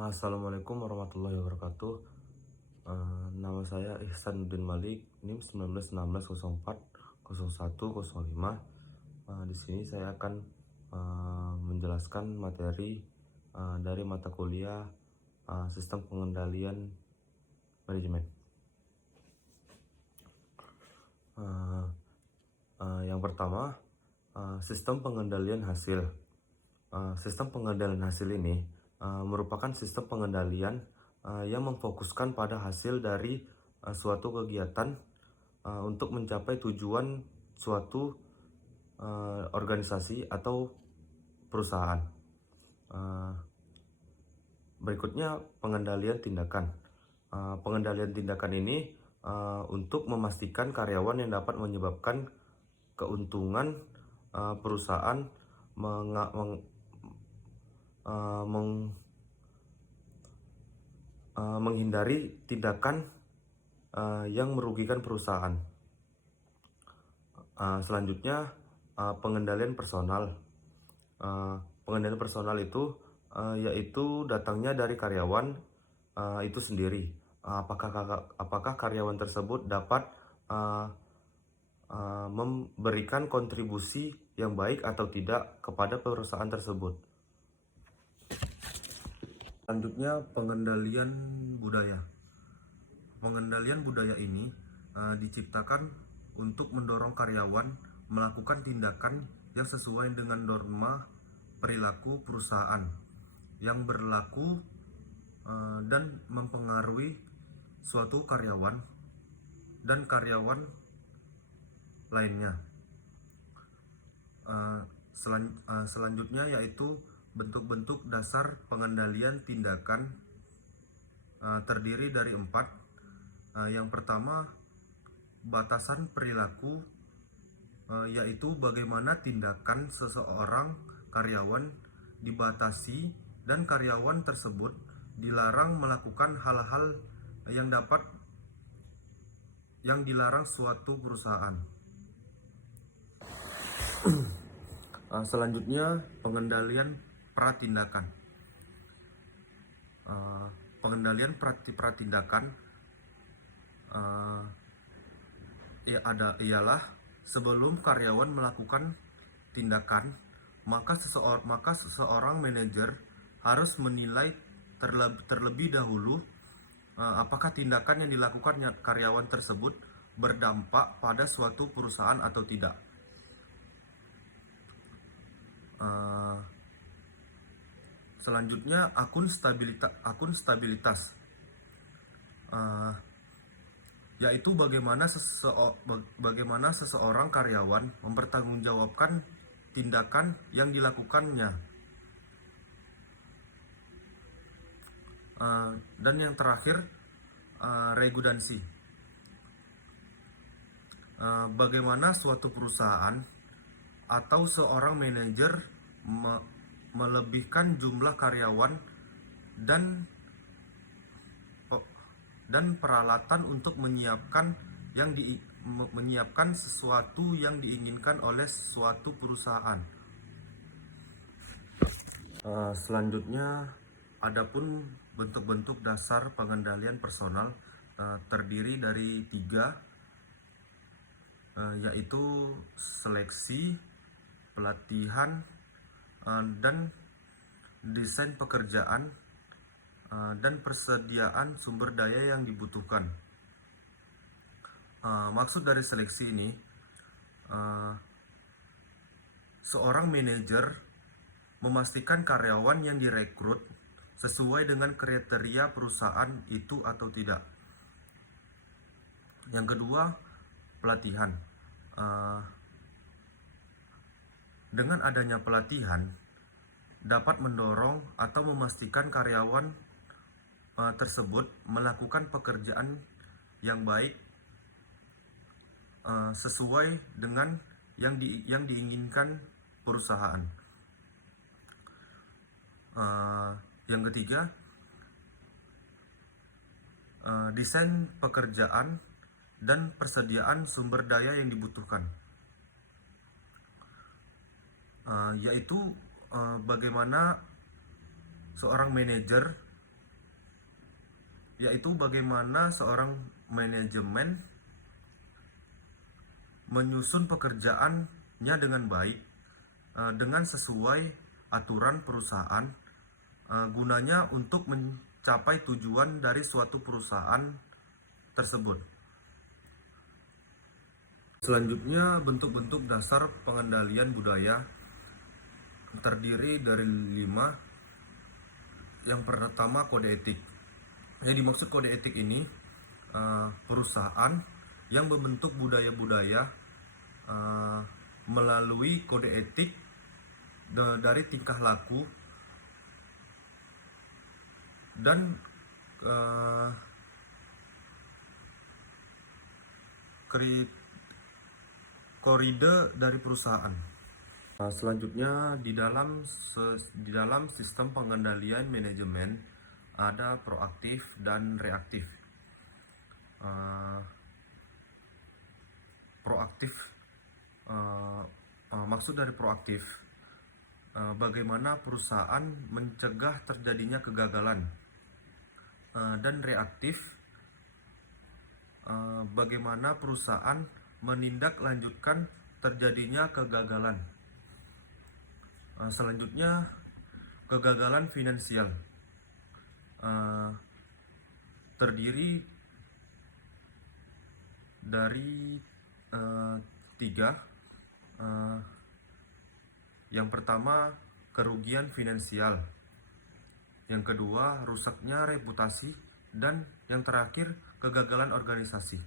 Assalamualaikum warahmatullahi wabarakatuh. Nama saya Ihsanuddin Malik, NIM 1916040105. Di sini saya akan menjelaskan materi dari mata kuliah Sistem Pengendalian Manajemen. Yang pertama, sistem pengendalian hasil. Sistem pengendalian hasil ini merupakan sistem pengendalian yang memfokuskan pada hasil dari suatu kegiatan untuk mencapai tujuan suatu organisasi atau perusahaan. Berikutnya pengendalian tindakan. Pengendalian tindakan ini untuk memastikan karyawan yang dapat menyebabkan keuntungan perusahaan menghindari tindakan yang merugikan perusahaan. Selanjutnya pengendalian personal. Pengendalian personal itu yaitu datangnya dari karyawan itu sendiri. Apakah karyawan tersebut dapat memberikan kontribusi yang baik atau tidak kepada perusahaan tersebut. Selanjutnya pengendalian budaya. Pengendalian budaya ini diciptakan untuk mendorong karyawan melakukan tindakan yang sesuai dengan norma perilaku perusahaan yang berlaku dan mempengaruhi suatu karyawan dan karyawan lainnya. Selanjutnya yaitu bentuk-bentuk dasar pengendalian tindakan terdiri dari 4. Yang pertama, batasan perilaku, yaitu bagaimana tindakan seseorang karyawan dibatasi dan karyawan tersebut dilarang melakukan hal-hal yang dilarang suatu perusahaan. Selanjutnya pengendalian pratindakan. Pengendalian pratindakan ialah sebelum karyawan melakukan tindakan, maka seseorang manajer harus menilai terlebih dahulu apakah tindakan yang dilakukan karyawan tersebut berdampak pada suatu perusahaan atau tidak. Selanjutnya akun stabilitas, yaitu bagaimana seseorang karyawan mempertanggungjawabkan tindakan yang dilakukannya. Dan yang terakhir regulansi, bagaimana suatu perusahaan atau seorang manajer melebihkan jumlah karyawan dan peralatan untuk menyiapkan sesuatu yang diinginkan oleh suatu perusahaan. Selanjutnya adapun bentuk-bentuk dasar pengendalian personal terdiri dari 3, yaitu seleksi, pelatihan, dan desain pekerjaan, dan persediaan sumber daya yang dibutuhkan. Maksud dari seleksi ini, seorang manajer memastikan karyawan yang direkrut sesuai dengan kriteria perusahaan itu atau tidak. Yang kedua, pelatihan. Dengan adanya pelatihan dapat mendorong atau memastikan karyawan tersebut melakukan pekerjaan yang baik sesuai dengan yang diinginkan perusahaan. Yang ketiga, desain pekerjaan dan persediaan sumber daya yang dibutuhkan, yaitu bagaimana seorang manajer yaitu bagaimana seorang manajemen menyusun pekerjaannya dengan baik, dengan sesuai aturan perusahaan, gunanya untuk mencapai tujuan dari suatu perusahaan tersebut. Selanjutnya, bentuk-bentuk dasar pengendalian budaya terdiri dari 5. Yang pertama, kode etik. Yang dimaksud kode etik ini, perusahaan yang membentuk budaya-budaya melalui kode etik dari tingkah laku dan koride dari perusahaan. Selanjutnya, di dalam sistem pengendalian manajemen ada proaktif dan reaktif. Proaktif, maksud dari proaktif, bagaimana perusahaan mencegah terjadinya kegagalan, dan reaktif, bagaimana perusahaan menindaklanjutkan terjadinya kegagalan. Selanjutnya, kegagalan finansial terdiri dari 3. Yang pertama, kerugian finansial. Yang kedua, rusaknya reputasi. Dan yang terakhir, kegagalan organisasi.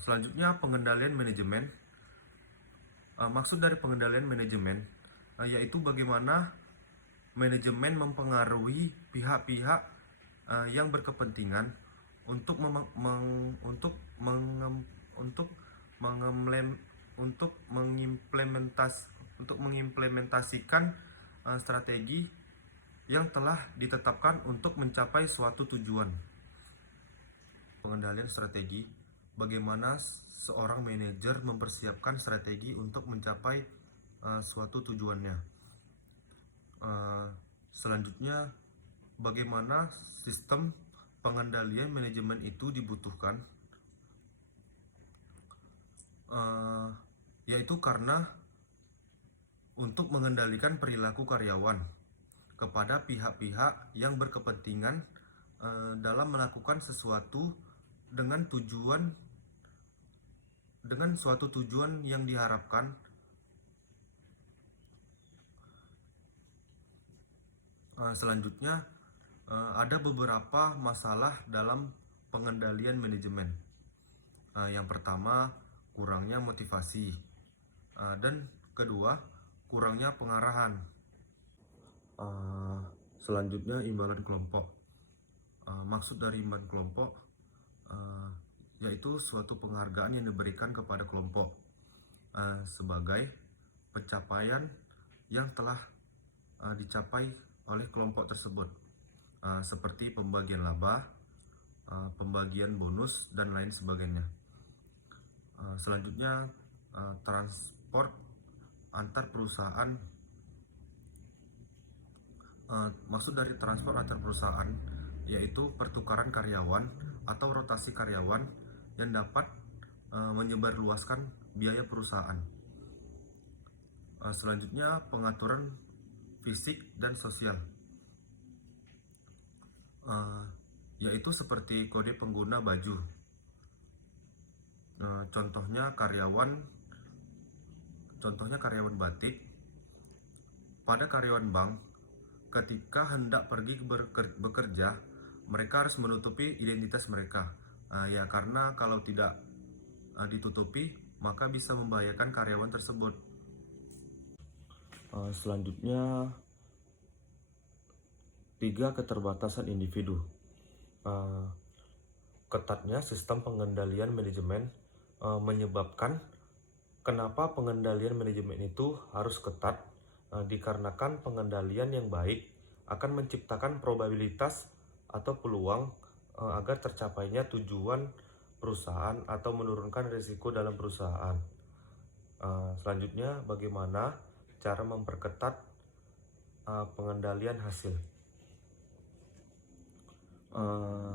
Selanjutnya, pengendalian manajemen. Maksud dari pengendalian manajemen yaitu bagaimana manajemen mempengaruhi pihak-pihak yang berkepentingan untuk mengimplementasikan strategi yang telah ditetapkan untuk mencapai suatu tujuan. Pengendalian strategi, bagaimana seorang manajer mempersiapkan strategi untuk mencapai suatu tujuannya. Selanjutnya, bagaimana sistem pengendalian manajemen itu dibutuhkan, yaitu karena untuk mengendalikan perilaku karyawan kepada pihak-pihak yang berkepentingan dalam melakukan sesuatu dengan suatu tujuan yang diharapkan. Selanjutnya, ada beberapa masalah dalam pengendalian manajemen. Yang pertama, kurangnya motivasi, dan kedua, kurangnya pengarahan. Selanjutnya, imbalan kelompok. Maksud dari imbalan kelompok yaitu suatu penghargaan yang diberikan kepada kelompok sebagai pencapaian yang telah dicapai oleh kelompok tersebut, seperti pembagian laba, pembagian bonus, dan lain sebagainya. Selanjutnya, transport antar perusahaan. Maksud dari transport antar perusahaan yaitu pertukaran karyawan atau rotasi karyawan yang dapat menyebarluaskan biaya perusahaan. Selanjutnya, pengaturan fisik dan sosial, yaitu seperti kode pengguna baju. Contohnya karyawan batik. Pada karyawan bank, ketika hendak pergi bekerja, mereka harus menutupi identitas mereka. Karena kalau tidak ditutupi, maka bisa membahayakan karyawan tersebut. Selanjutnya, 3. Keterbatasan individu. Ketatnya sistem pengendalian manajemen menyebabkan kenapa pengendalian manajemen itu harus ketat, dikarenakan pengendalian yang baik akan menciptakan probabilitas atau peluang agar tercapainya tujuan perusahaan atau menurunkan risiko dalam perusahaan. Selanjutnya, bagaimana cara memperketat pengendalian hasil. eh,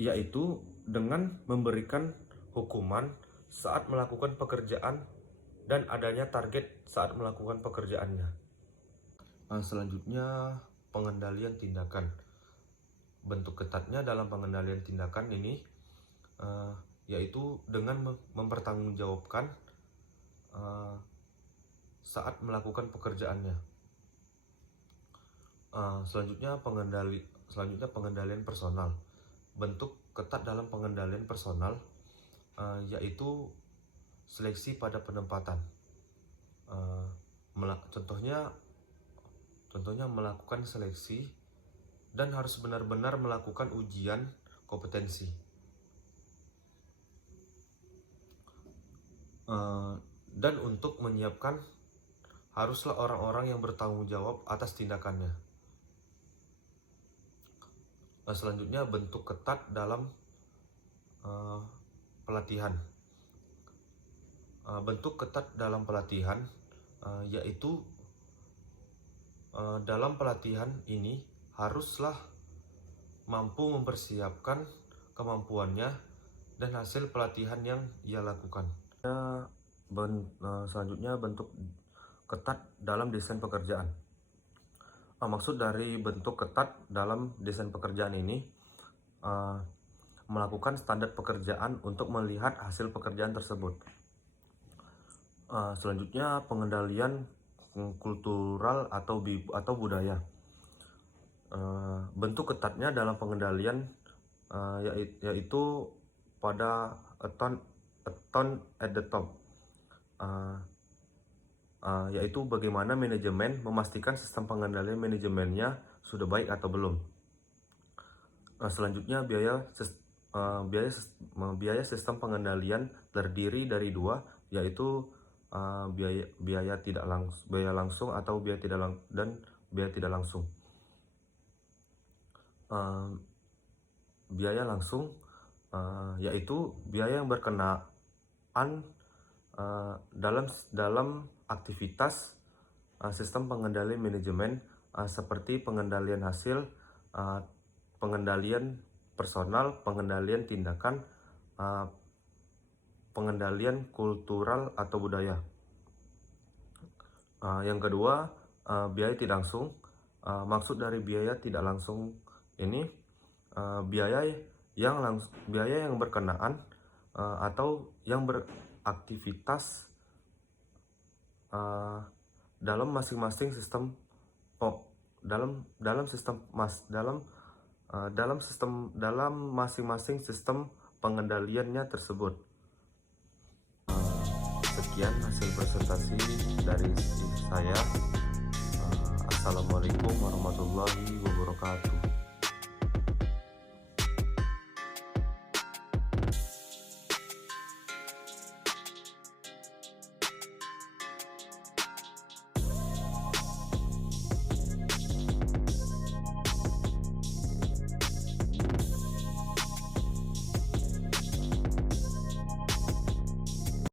yaitu dengan memberikan hukuman saat melakukan pekerjaan dan adanya target saat melakukan pekerjaannya. Selanjutnya, pengendalian tindakan. Bentuk ketatnya dalam pengendalian tindakan ini yaitu dengan mempertanggungjawabkan saat melakukan pekerjaannya. Selanjutnya pengendalian personal. Bentuk ketat dalam pengendalian personal yaitu seleksi pada penempatan. Contohnya melakukan seleksi dan harus benar-benar melakukan ujian kompetensi. Dan untuk menyiapkan haruslah orang-orang yang bertanggung jawab atas tindakannya. Selanjutnya, bentuk ketat dalam pelatihan. Bentuk ketat dalam pelatihan yaitu dalam pelatihan ini haruslah mampu mempersiapkan kemampuannya dan hasil pelatihan yang ia lakukan. Selanjutnya, bentuk ketat dalam desain pekerjaan. Maksud dari bentuk ketat dalam desain pekerjaan ini melakukan standar pekerjaan untuk melihat hasil pekerjaan tersebut. Selanjutnya, pengendalian kultural atau budaya. Bentuk ketatnya dalam pengendalian yaitu pada a tone at the top, yaitu bagaimana manajemen memastikan sistem pengendalian manajemennya sudah baik atau belum. Selanjutnya, biaya sistem pengendalian terdiri dari dua, yaitu biaya langsung atau biaya tidak langsung. Biaya langsung yaitu biaya yang berkenaan dalam aktivitas sistem pengendalian manajemen seperti pengendalian hasil, pengendalian personal, pengendalian tindakan, pengendalian kultural atau budaya. Yang kedua, biaya tidak langsung. Maksud dari biaya tidak langsung ini biaya yang berkenaan atau yang beraktivitas dalam masing-masing sistem dalam masing-masing sistem pengendaliannya tersebut. Sekian hasil presentasi dari saya. Assalamualaikum warahmatullahi wabarakatuh.